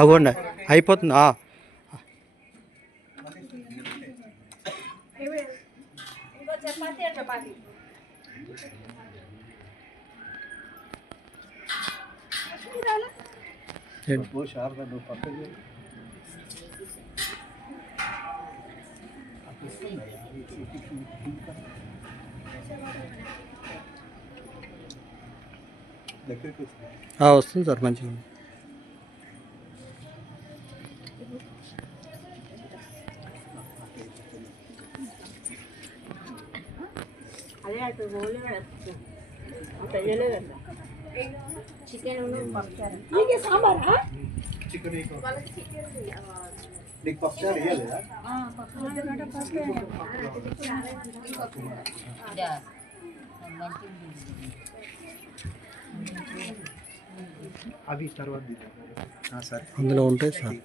అగోండి అయిపోతుంది. వస్తుంది సార్ మంచిగా. చికెన్ అవి తర్వాత అందులో ఉంటాయి సార్.